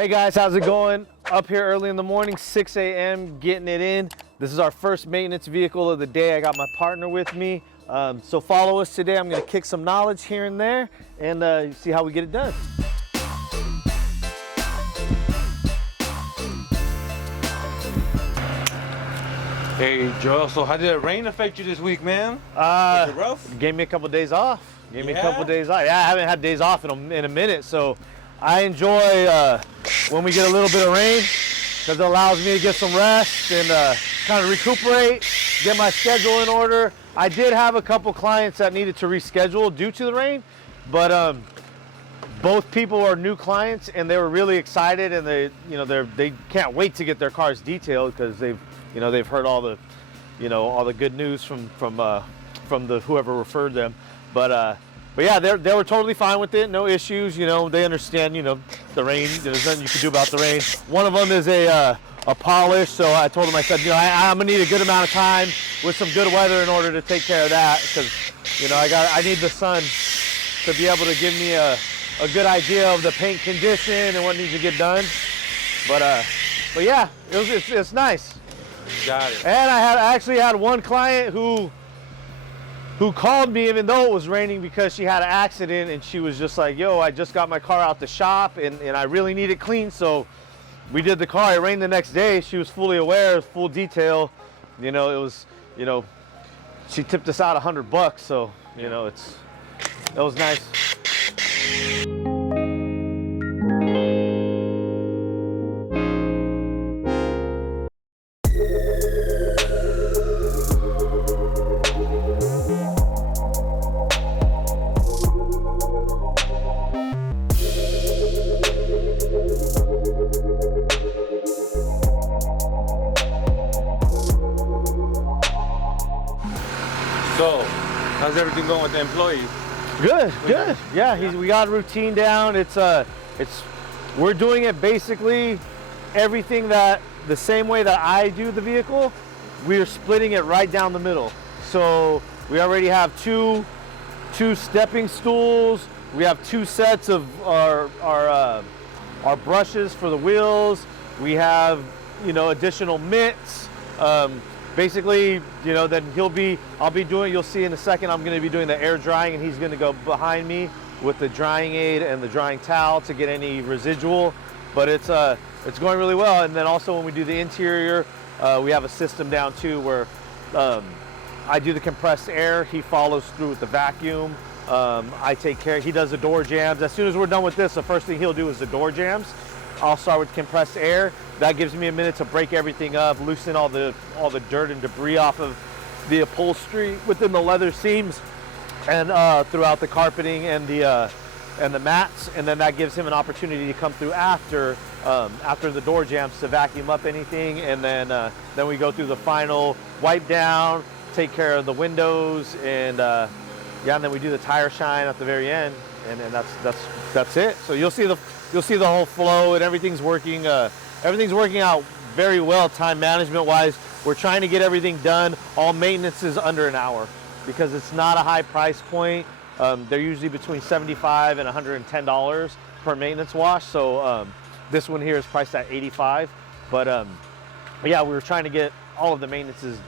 Hey guys, how's it going? Up here early in the morning, 6 a.m., getting it in. This is our first maintenance vehicle of the day. I got my partner with me. So follow us today. I'm gonna kick some knowledge here and there and see how we get it done. Hey Joel, so how did the rain affect you this week, man? Was it rough? Gave me a couple of days off. A couple of days off. Yeah, I haven't had days off in a minute, so I enjoy when we get a little bit of rain because it allows me to get some rest and kind of recuperate, get my schedule in order. I did have a couple clients that needed to reschedule due to the rain, but both people are new clients and they were really excited and they can't wait to get their cars detailed because they've heard all the good news from the whoever referred them. But yeah, they were totally fine with it, no issues. They understand, the rain. There's nothing you can do about the rain. One of them is a polish, so I told him, I said, I'm gonna need a good amount of time with some good weather in order to take care of that, because I need the sun to be able to give me a good idea of the paint condition and what needs to get done. But yeah, it's nice. Got it. And I actually had one client who called me even though it was raining because she had an accident and she was just like, yo, I just got my car out the shop and I really need it clean. So we did the car. It rained the next day. She was fully aware, full detail. It was, she tipped us out $100. So, it was nice. So, how's everything going with the employees? Good. Yeah, we got a routine down. We're doing it basically everything that the same way that I do the vehicle. We're splitting it right down the middle. So we already have two stepping stools. We have 2 sets of our brushes for the wheels. We have additional mitts. Basically, then I'll be doing, you'll see in a second, I'm going to be doing the air drying and he's going to go behind me with the drying aid and the drying towel to get any residual. But it's going really well. And then also when we do the interior, we have a system down too where I do the compressed air, he follows through with the vacuum. I take care, he does the door jams. As soon as we're done with this, the first thing he'll do is the door jams. I'll start with compressed air. That gives me a minute to break everything up, loosen all the dirt and debris off of the upholstery within the leather seams and throughout the carpeting and the mats. And then that gives him an opportunity to come through after the door jams to vacuum up anything. And then we go through the final wipe down, take care of the windows, and and then we do the tire shine at the very end. And that's it. So you'll see the whole flow and everything's working out very well time management wise. We're trying to get everything done. All maintenance is under an hour because it's not a high price point. They're usually between $75 and $110 per maintenance wash. So this one here is priced at $85. But yeah, we were trying to get all of the maintenances,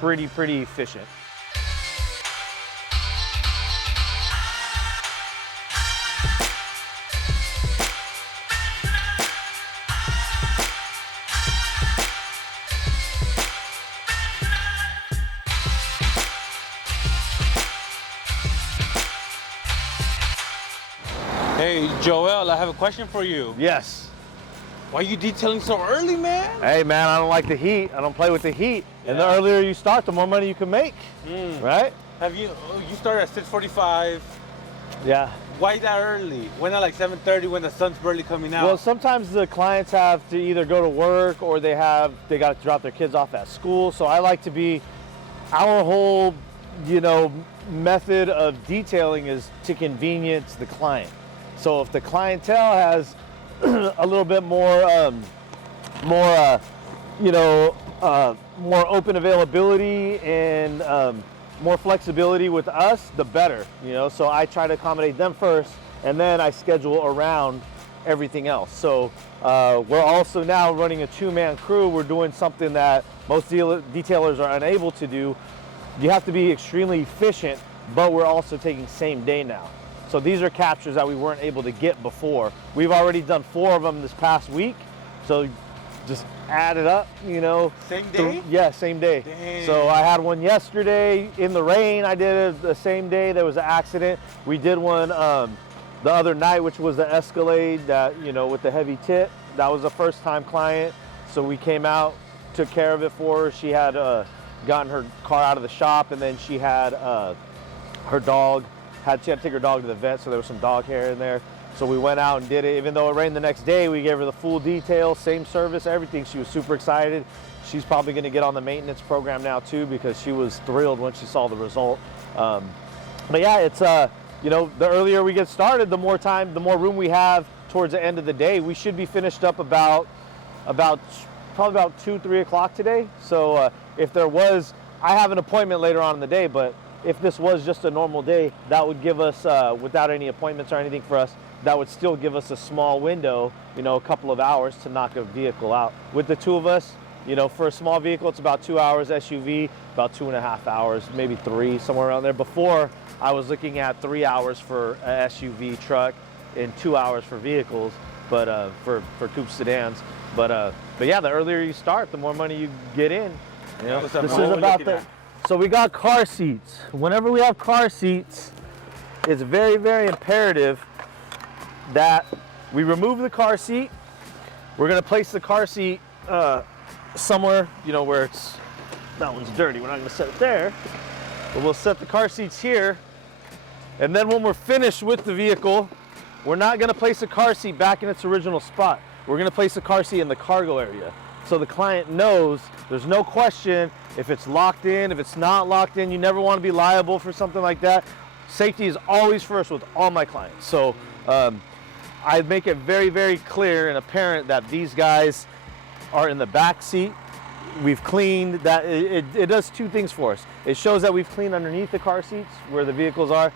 pretty efficient. Hey Joel, I have a question for you. Yes. Why are you detailing so early, man? Hey man, I don't like the heat. I don't play with the heat. Yeah. And the earlier you start, the more money you can make, right? Have you started at 6:45? Yeah. Why that early? Why not like 7:30 when the sun's barely coming out? Well, sometimes the clients have to either go to work or they got to drop their kids off at school. So I like to be, our whole, method of detailing is to convenience the client. So if the clientele has a little bit more open availability and more flexibility with us, the better. So I try to accommodate them first, and then I schedule around everything else. So we're also now running a 2-man crew. We're doing something that most detailers are unable to do. You have to be extremely efficient, but we're also taking same day now. So these are captures that we weren't able to get before. We've already done 4 of them this past week. So just add it up, you know. Same day? Yeah, same day. Dang. So I had one yesterday in the rain. I did it the same day. There was an accident. We did one the other night, which was the Escalade that, you know, with the heavy tip. That was a first time client. So we came out, took care of it for her. She had gotten her car out of the shop, and then she had her dog. She had to take her dog to the vet, so there was some dog hair in there. So we went out and did it. Even though it rained the next day, we gave her the full detail, same service, everything. She was super excited. She's probably gonna get on the maintenance program now too, because she was thrilled when she saw the result. But yeah, it's, you know, the earlier we get started, the more time, the more room we have towards the end of the day. We should be finished up probably about 2, 3 o'clock today. So if there was, I have an appointment later on in the day, but if this was just a normal day, that would give us, without any appointments or anything for us, that would still give us a small window, you know, a couple of hours to knock a vehicle out. With the 2 of us, you know, for a small vehicle, it's about 2 hours, SUV, about 2.5 hours, maybe 3, somewhere around there. Before, I was looking at 3 hours for an SUV truck and 2 hours for vehicles, but for coupe sedans. But yeah, the earlier you start, the more money you get in. You know, this is about the. So we got car seats. Whenever we have car seats, it's very, very imperative that we remove the car seat. We're gonna place the car seat somewhere, you know, where it's, that one's dirty. We're not gonna set it there, but we'll set the car seats here. And then when we're finished with the vehicle, we're not gonna place the car seat back in its original spot. We're gonna place the car seat in the cargo area. So the client knows there's no question if it's locked in, if it's not locked in. You never want to be liable for something like that. Safety is always first with all my clients. So I make it very, very clear and apparent that these guys are in the back seat. We've cleaned that. It does 2 things for us. It shows that we've cleaned underneath the car seats where the vehicles are.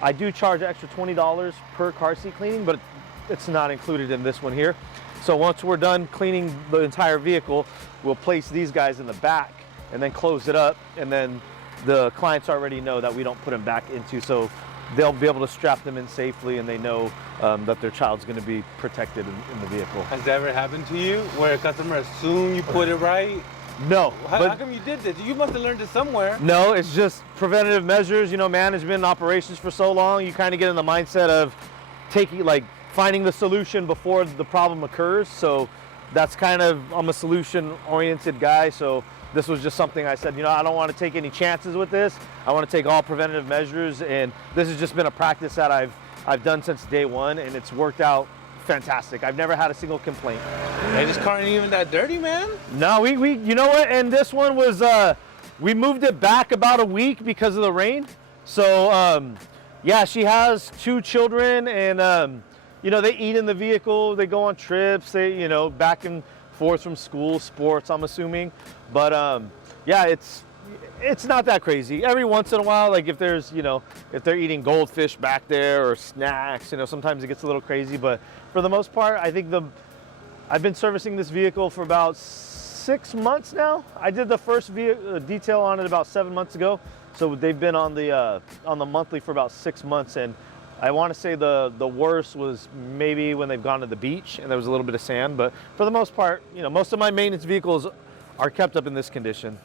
I do charge an extra $20 per car seat cleaning, but it's not included in this one here. So once we're done cleaning the entire vehicle, we'll place these guys in the back and then close it up. And then the clients already know that we don't put them back into, so they'll be able to strap them in safely, and they know that their child's going to be protected in the vehicle. Has that ever happened to you, where a customer assumed you put it right? No. How come you did this? You must have learned it somewhere. No, it's just preventative measures. You know, management and operations for so long, you kind of get in the mindset of finding the solution before the problem occurs. So that's kind of, I'm a solution-oriented guy. So this was just something I said, you know, I don't want to take any chances with this. I want to take all preventative measures, and this has just been a practice that I've done since day one, and it's worked out fantastic. I've never had a single complaint. Hey, this car ain't even that dirty, man. No, we you know what? And this one was, we moved it back about a week because of the rain. So yeah, she has 2 children, and you know, they eat in the vehicle, they go on trips, they, you know, back and forth from school, sports, I'm assuming. But yeah, it's not that crazy. Every once in a while, like if there's, you know, if they're eating goldfish back there or snacks, you know, sometimes it gets a little crazy. But for the most part, I think I've been servicing this vehicle for about 6 months now. I did the first detail on it about 7 months ago. So they've been on the monthly for about 6 months, and I want to say the worst was maybe when they've gone to the beach and there was a little bit of sand, but for the most part, you know, most of my maintenance vehicles are kept up in this condition.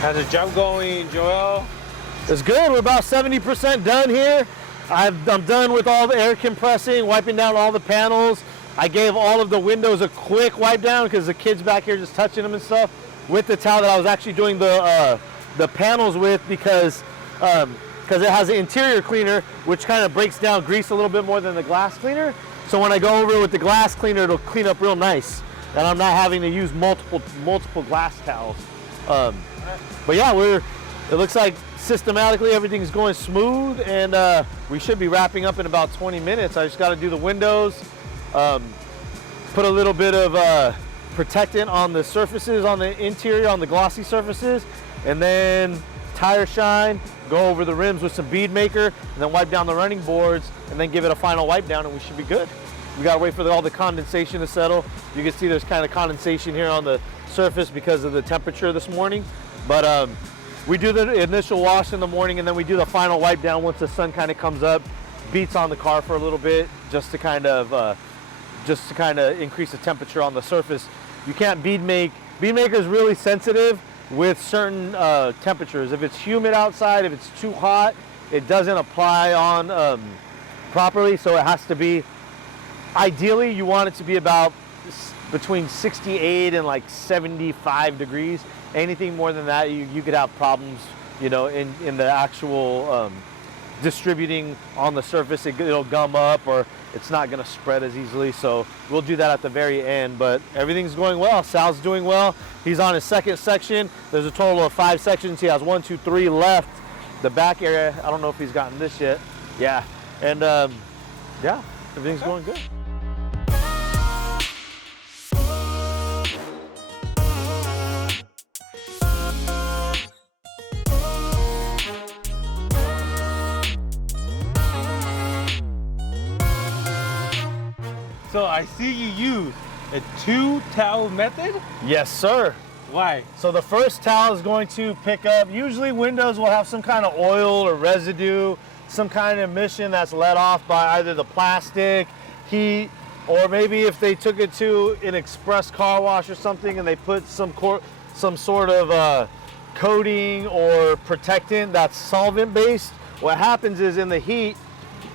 How's the job going, Joel? It's good. We're about 70% done here. I'm done with all the air compressing, wiping down all the panels. I gave all of the windows a quick wipe down because the kids back here just touching them and stuff with the towel that I was actually doing the panels with, because it has an interior cleaner which kind of breaks down grease a little bit more than the glass cleaner. So when I go over with the glass cleaner, it'll clean up real nice, and I'm not having to use multiple glass towels. But yeah, it looks like systematically everything's going smooth, and we should be wrapping up in about 20 minutes. I just got to do the windows, put a little bit of protectant on the surfaces, on the interior, on the glossy surfaces, and then tire shine, go over the rims with some bead maker, and then wipe down the running boards, and then give it a final wipe down, and we should be good. We gotta wait for all the condensation to settle. You can see there's kind of condensation here on the surface because of the temperature this morning. But we do the initial wash in the morning, and then we do the final wipe down once the sun kind of comes up, beats on the car for a little bit, just to kind of increase the temperature on the surface. You can't bead make. Bead maker is really sensitive with certain temperatures. If it's humid outside, if it's too hot, it doesn't apply on properly. So it has to be, ideally you want it to be about between 68 and like 75 degrees. Anything more than that, you could have problems, you know, in the actual distributing on the surface. It'll gum up, or it's not going to spread as easily. So we'll do that at the very end, but everything's going well. Sal's doing well. He's on his second section. There's a total of 5 sections. He has 1, 2, 3 left. The back area, I don't know if he's gotten this yet. Yeah. And yeah, everything's going good. So I see you use a 2-towel method? Yes, sir. Why? So the first towel is going to pick up, usually windows will have some kind of oil or residue, some kind of emission that's let off by either the plastic, heat, or maybe if they took it to an express car wash or something and they put some sort of coating or protectant that's solvent based. What happens is in the heat,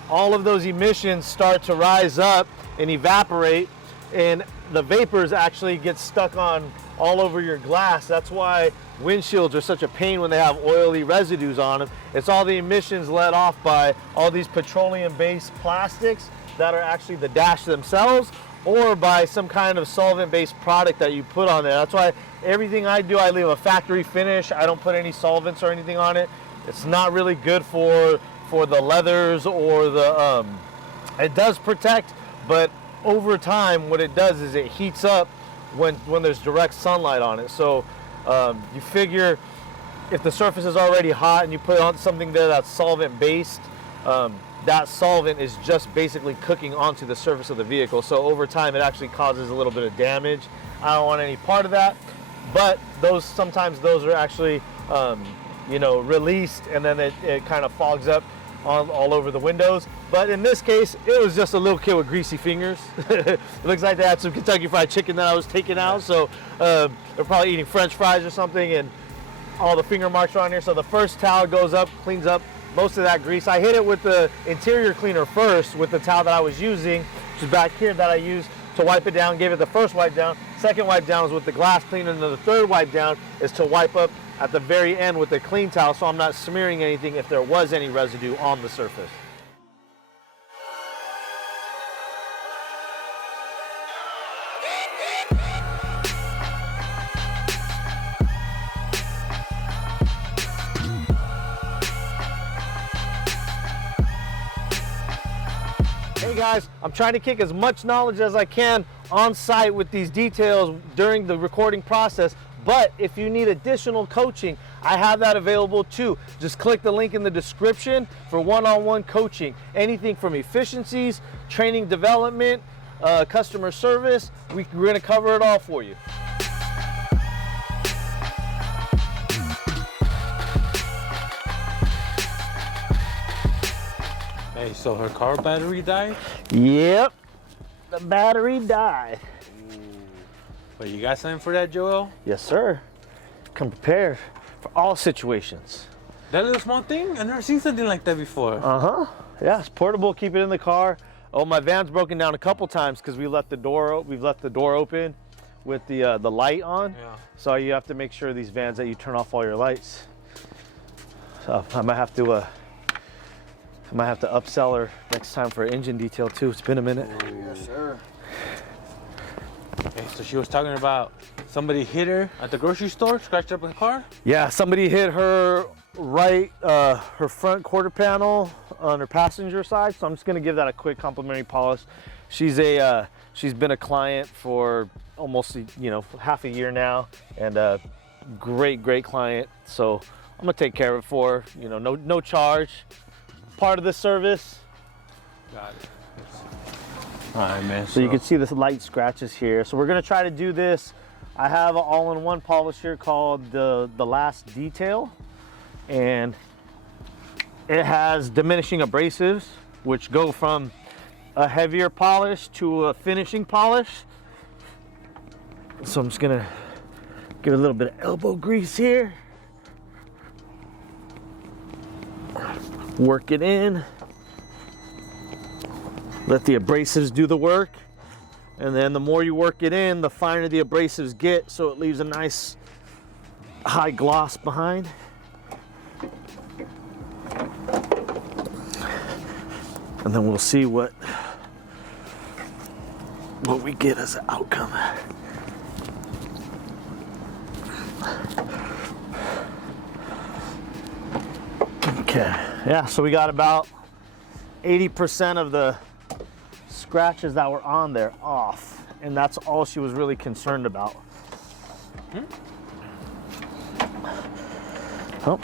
all of those emissions start to rise up and evaporate, and the vapors actually get stuck on all over your glass. That's why windshields are such a pain when they have oily residues on them. It's all the emissions let off by all these petroleum-based plastics that are actually the dash themselves, or by some kind of solvent-based product that you put on there. That's why everything I do, I leave a factory finish. I don't put any solvents or anything on it. It's not really good for the leathers or the, it does protect, but over time what it does is it heats up when there's direct sunlight on it. So you figure if the surface is already hot and you put on something there that's solvent based, that solvent is just basically cooking onto the surface of the vehicle. So over time it actually causes a little bit of damage. I don't want any part of that, but sometimes those are actually released, and then it kind of fogs up all over the windows. But in this case, it was just a little kid with greasy fingers. It looks like they had some Kentucky Fried Chicken that I was taking out, so they're probably eating French fries or something, and all the finger marks are on here. So the first towel goes up, cleans up most of that grease. I hit it with the interior cleaner first with the towel that I was using, which is back here, that I used to wipe it down, gave it the first wipe down. Second wipe down is with the glass cleaner, and then the third wipe down is to wipe up at the very end with the clean towel, so I'm not smearing anything if there was any residue on the surface. Hey guys, I'm trying to kick as much knowledge as I can on site with these details during the recording process. But if you need additional coaching, I have that available too. Just click the link in the description for one-on-one coaching. Anything from efficiencies, training development, customer service, we're gonna cover it all for you. Hey, so her car battery died? Yep, the battery died. But you got something for that, Joel? Yes, sir. Come prepared for all situations. That little small thing? I've never seen something like that before. Uh-huh. Yeah, it's portable. Keep it in the car. Oh, my van's broken down a couple times because we've left the door open with the light on. Yeah. So you have to make sure these vans that you turn off all your lights. So I might have to upsell her next time for engine detail too. It's been a minute. Yes, sir. Okay, so she was talking about somebody hit her at the grocery store, scratched up her car. Yeah, somebody hit her right, her front quarter panel on her passenger side. So I'm just gonna give that a quick complimentary polish. She's been a client for almost half a year now, and a great client. So I'm gonna take care of it for her. No charge. Part of the service. Got it. All right, man. So you can see the light scratches here. So we're gonna try to do this. I have an all-in-one polish here called the Last Detail, and it has diminishing abrasives, which go from a heavier polish to a finishing polish. So I'm just gonna give it a little bit of elbow grease here. Work it in. Let the abrasives do the work. And then the more you work it in, the finer the abrasives get, so it leaves a nice high gloss behind. And then we'll see what we get as an outcome. Okay, yeah, so we got about 80% of the scratches that were on there off, and that's all she was really concerned about. Oh.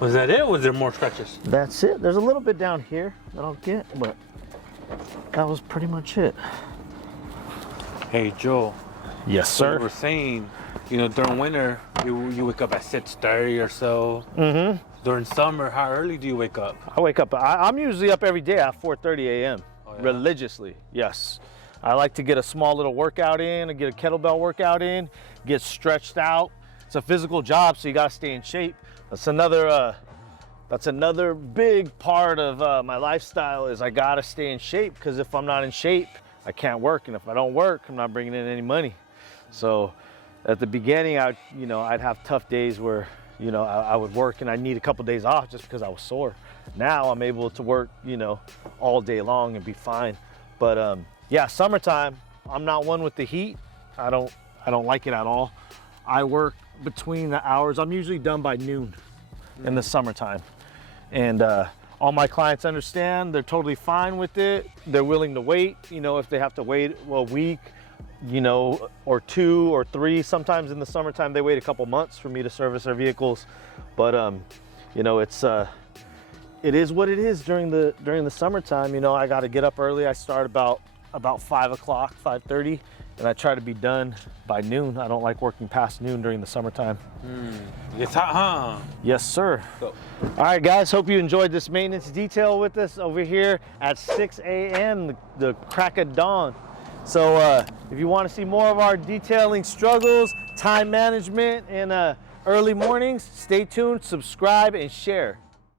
Was that it, or was there more scratches? That's it. There's a little bit down here that I'll get, but that was pretty much it. Hey, Joe. Yes, sir. You were saying, during winter, you wake up at 6:30 or so. Mm-hmm. During summer, how early do you wake up? I wake up, I'm usually up every day at 4:30 a.m. Oh, yeah? Religiously, yes. I like to get a small little workout in, and get a kettlebell workout in, get stretched out. It's a physical job, so you gotta stay in shape. That's another big part of my lifestyle, is I gotta stay in shape, because if I'm not in shape, I can't work, and if I don't work, I'm not bringing in any money. So at the beginning, I'd have tough days where I would work and I need a couple days off just because I was sore. Now I'm able to work, all day long and be fine. But yeah, summertime, I'm not one with the heat. I don't like it at all. I work between the hours. I'm usually done by noon in the summertime. And all my clients understand. They're totally fine with it. They're willing to wait, if they have to wait a week, or 2 or 3. Sometimes in the summertime, they wait a couple months for me to service their vehicles. But it is what it is during the summertime. I got to get up early. I start about 5 o'clock, 5:30, and I try to be done by noon. I don't like working past noon during the summertime. It's hot, huh? Yes, sir. Go. All right, guys, hope you enjoyed this maintenance detail with us over here at 6 a.m., the crack of dawn. So if you want to see more of our detailing struggles, time management, and early mornings, stay tuned, subscribe, and share.